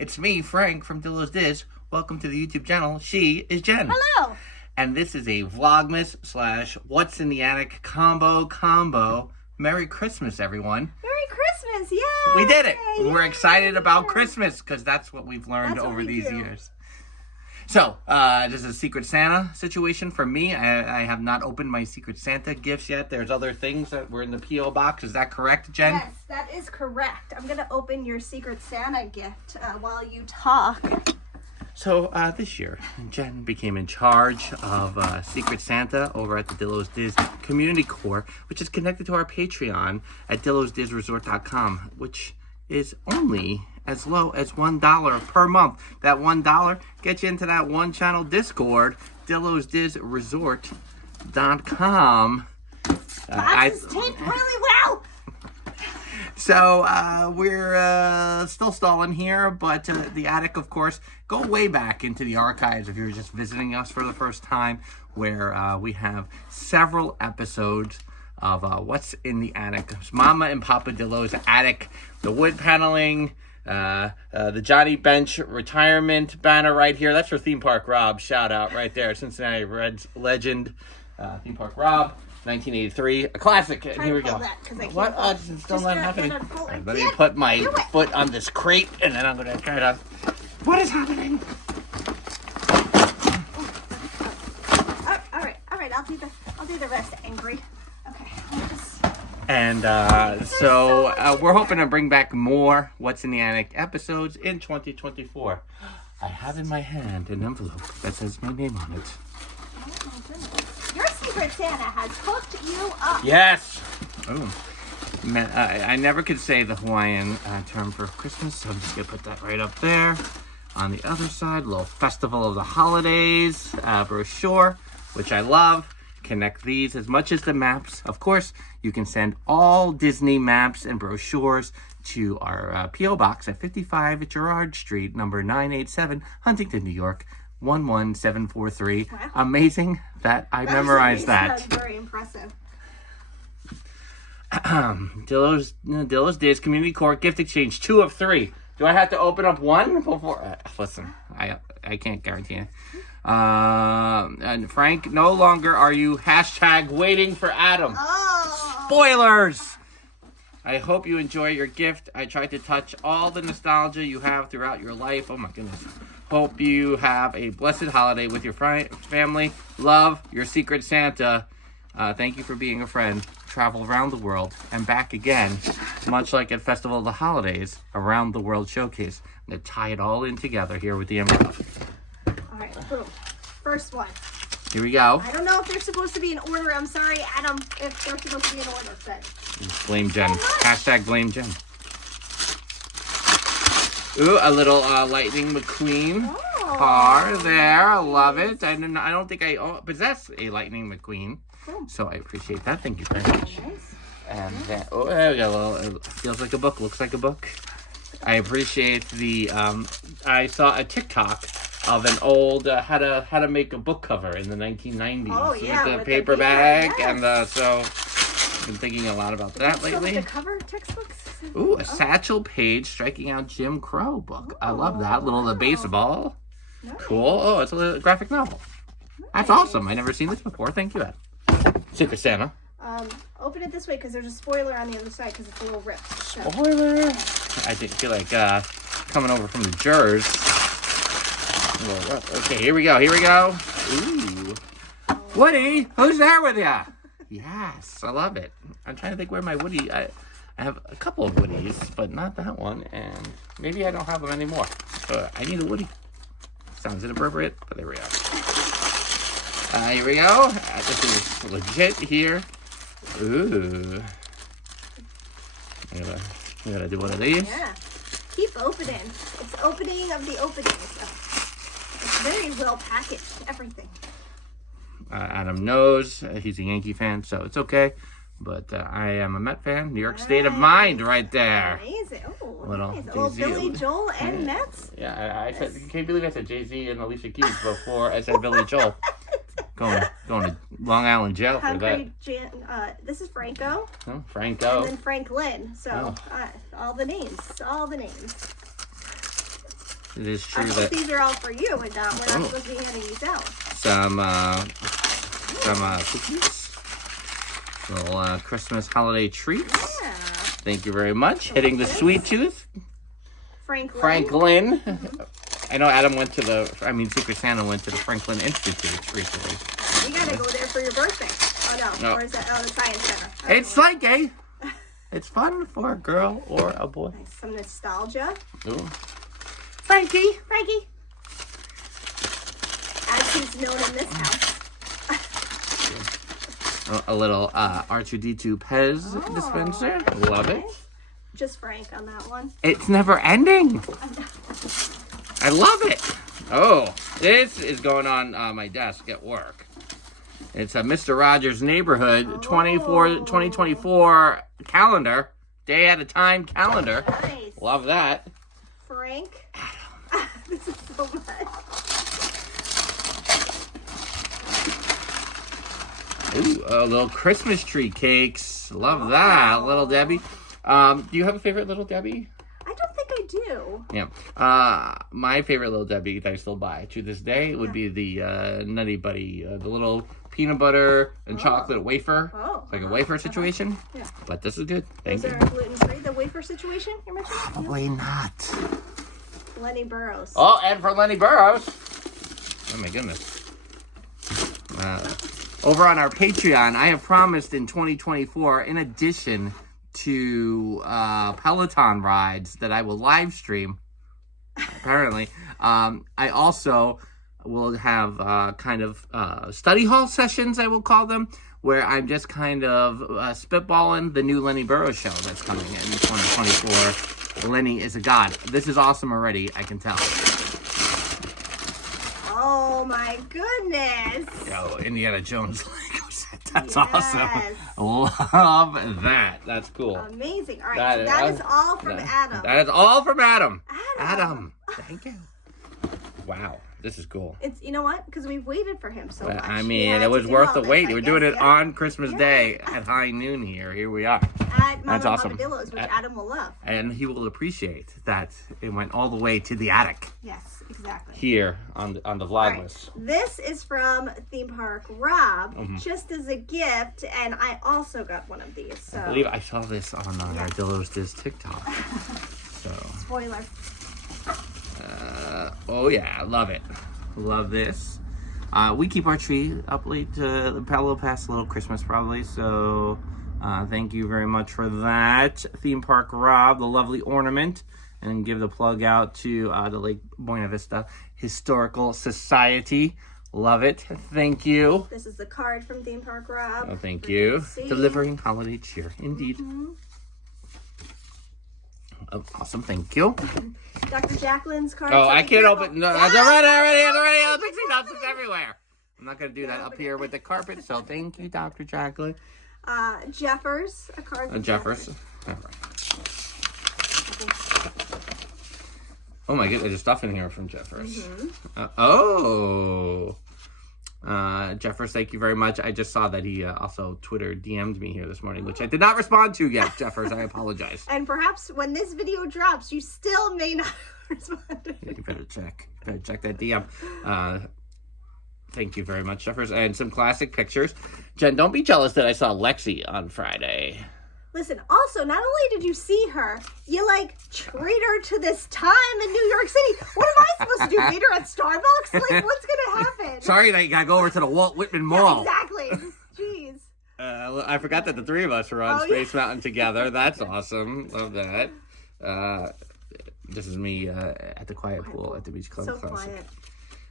It's me, Frank, from Dillos Diz. Welcome to the YouTube channel. She is Jen. Hello. And this is a Vlogmas / What's in the Attic combo. Merry Christmas, everyone. Merry Christmas, yeah. We did it. Yay. We're excited about Christmas because that's what we've learned over these years. So, this is a Secret Santa situation for me. I have not opened my Secret Santa gifts yet. There's other things that were in the P.O. box. Is that correct, Jen? Yes, that is correct. I'm going to open your Secret Santa gift while you talk. So, this year, Jen became in charge of Secret Santa over at the Dillos Diz Community Corps, which is connected to our Patreon at dillosdizresort.com, which is only as low as $1 per month. That $1 gets you into that one-channel Discord, dillosdizresort.com. Box is taped really well. So, we're still stalling here, but the attic, of course, go way back into the archives if you're just visiting us for the first time, where we have several episodes of What's in the Attic. Mama and Papa Dillo's attic, the wood paneling, the Johnny Bench retirement banner right here. That's for Theme Park Rob. Shout out right there. Cincinnati Reds legend, Theme Park Rob. 1983, a classic. And here we go. What? It's still not happening. Let me put my foot on this crate, and then I'm going to try to... What is happening? All right. I'll do the rest angry. Okay. And so we're hoping to bring back more What's in the Attic episodes in 2024. I have in my hand an envelope that says my name on it. Oh my goodness. Your Secret Santa has hooked you up. Yes. Oh, man, I never could say the Hawaiian term for Christmas, so I'm just gonna put that right up there. On the other side, little Festival of the Holidays brochure, which I love. Connect these as much as the maps. Of course, you can send all Disney maps and brochures to our P.O. Box at 55 at Gerard Street, number 987, Huntington, New York, 11743. Wow. Amazing that I memorized that. That's very impressive. Dillos Diz Community Court Gift Exchange, 2 of 3. Do I have to open up one before? Listen, I can't guarantee it. And Frank, no longer are you #waiting for Adam. Oh. Spoilers! I hope you enjoy your gift. I tried to touch all the nostalgia you have throughout your life. Oh my goodness. Hope you have a blessed holiday with your family. Love, your Secret Santa. Thank you for being a friend. Travel around the world and back again, much like at Festival of the Holidays, Around the World Showcase. I'm going to tie it all in together here with the envelope. All right, boom. First one. Here we go. I don't know if they're supposed to be in order. I'm sorry, Adam, if they're supposed to be in order, but... Blame Jen. #blame Jen. Ooh, a little Lightning McQueen car there. I love it. I don't think I possess a Lightning McQueen, so I appreciate that. Thank you very much. Nice. And then, there we go. It feels like a book. Looks like a book. I appreciate the. I saw a TikTok of an old how to make a book cover in the 1990s. Oh yeah, with the paper bag, yes. And so I've been thinking a lot about that lately. The cover textbooks. Ooh, a Satchel Paige Striking Out Jim Crow book. I love that. The baseball. Nice. Cool. Oh, it's a graphic novel. Nice. That's awesome. I've never seen this before. Thank you, Ed. Secret Santa. Open it this way because there's a spoiler on the other side because it's a little ripped. So. Spoiler. I didn't feel like coming over from the jurors. Okay, here we go. Ooh. Woody, who's there with you? Yes, I love it. I'm trying to think where my Woody... I have a couple of Woodies, but not that one, and maybe I don't have them anymore. I need a Woody. Sounds inappropriate, but there we go. Here we go. This is legit here. Ooh. I gotta do one of these. Yeah. Keep opening. It's opening of the opening. So it's very well packaged, everything. Adam knows he's a Yankee fan, so it's okay. But I am a Met fan. New York State of Mind right there. Amazing. Oh, Little nice. Jay-Z. Oh, Billy Joel and Mets. Yeah, I said, you can't believe I said Jay-Z and Alicia Keys before I said Billy Joel. Going to Long Island jail for that. This is Franco. Oh, Franco. And then Franklin. So all the names. It is true I hope that these are all for you, and we're not supposed to be handing these out. some cookies, little Christmas holiday treats. Yeah. Thank you very much. Hitting the sweet tooth, Franklin. I know Adam went to Secret Santa went to the Franklin Institute recently. You gotta go there for your birthday. Oh no, or is that the Science Center? It's like it's fun for a girl or a boy. Nice. Some nostalgia. Ooh. Frankie. As he's known in this house. A little R2D2 Pez dispenser. Love it. Just Frank on that one. It's never ending. I love it. Oh, this is going on my desk at work. It's a Mr. Rogers Neighborhood 2024 calendar. Day at a time calendar. Nice. Love that. Frank. This is so much. Ooh, little Christmas tree cakes. Love that. Little Debbie. Do you have a favorite Little Debbie? I don't think I do. Yeah. My favorite Little Debbie that I still buy to this day would be the Nutty Buddy, the little peanut butter and chocolate wafer. Oh. Like a wafer situation. Yeah. But this is good. Thank you. Is there gluten-free, the wafer situation you're mentioning? Probably not. Lenny Burrows. Oh, and for Lenny Burrows. Oh my goodness. Over on our Patreon, I have promised in 2024, in addition to Peloton rides that I will live stream, apparently, I also will have study hall sessions, I will call them, where I'm just kind of spitballing the new Lenny Burrows show that's coming in 2024. Lenny is a god. This is awesome already, I can tell. Oh my goodness. Yo, Indiana Jones Lego set. That's awesome. Love that. That's cool. Amazing. All right, that is all from Adam. That is all from Adam. Adam. Thank you. Wow. This is cool. It's, you know what? Because we've waited for him so much. I mean, it was worth the wait. We're doing it on Christmas Day at high noon here. Here we are. At Mama That's awesome. And Papa Dillos, which Adam will love. And he will appreciate that it went all the way to the attic. Yes, exactly. Here on the Vlogmas. Right. This is from Theme Park Rob, just as a gift, and I also got one of these. So. I believe I saw this on our Dillos Diz TikTok. So. Spoiler. Oh yeah, love it. Love this. We keep our tree up late to past a little Christmas probably, so thank you very much for that. Theme Park Rob, the lovely ornament, and give the plug out to the Lake Buena Vista Historical Society. Love it. Thank you. This is the card from Theme Park Rob. Oh, thank you. Delivering holiday cheer, indeed. Oh, awesome, thank you. Dr. Jacqueline's card. Oh, I can't open. No, it's already. Pixie dust is everywhere. I'm not going to do that up here with the carpet, so thank you, Dr. Jacqueline. Jeffers, a card from Jeffers. All right. Oh my goodness, there's stuff in here from Jeffers. Jeffers, thank you very much. I just saw that he also Twitter DM'd me here this morning, which I did not respond to yet, Jeffers. I apologize. And perhaps when this video drops, you still may not respond. Yeah, you better check. You better check that DM. Thank you very much, Jeffers. And some classic pictures. Jen, don't be jealous that I saw Lexi on Friday. Listen, also, not only did you see her, you, treat her to this time in New York City. What am I supposed to do, meet her at Starbucks? What's going to happen? Sorry that you got to go over to the Walt Whitman Mall. Yeah, exactly. Jeez. I forgot that the three of us were on Space Mountain together. That's awesome. Love that. This is me at the quiet pool at the Beach Club. So Classic. quiet.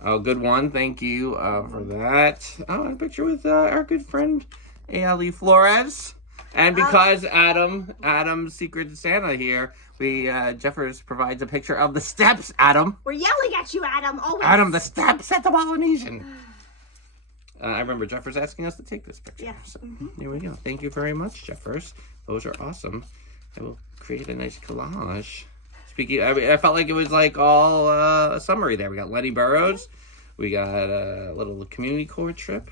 Oh, good one. Thank you for that. Oh, a picture with our good friend, Ali Flores. And because Adam's Secret Santa here, Jeffers provides a picture of the steps, Adam. We're yelling at you, Adam, always. Adam, the steps at the Polynesian. I remember Jeffers asking us to take this picture. Yeah. So, here we go. Thank you very much, Jeffers. Those are awesome. I will create a nice collage. Speaking, I mean, I felt like it was like all a summary there. We got Lenny Burrows, we got a little community court trip,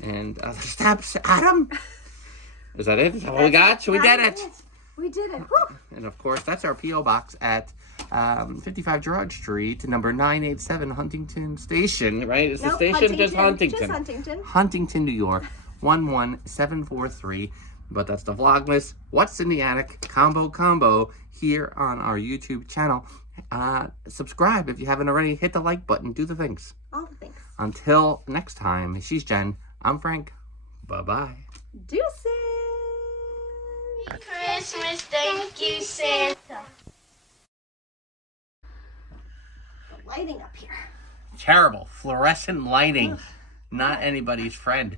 and the steps. Adam, is that it? Is that what we got? So we did it. We did it. Woo. And of course, that's our P.O. box at 55 Gerard Street, number 987, Huntington Station. Right? Is the station just Huntington? Just Huntington. Huntington, New York, 11743. But that's the Vlogmas What's in the Attic combo here on our YouTube channel. Subscribe if you haven't already. Hit the like button. Do the things. All the things. Until next time, she's Jen. I'm Frank. Bye-bye. Deuces. Christmas, thank you, Santa. The lighting up here. Terrible. Fluorescent lighting. Not anybody's friend.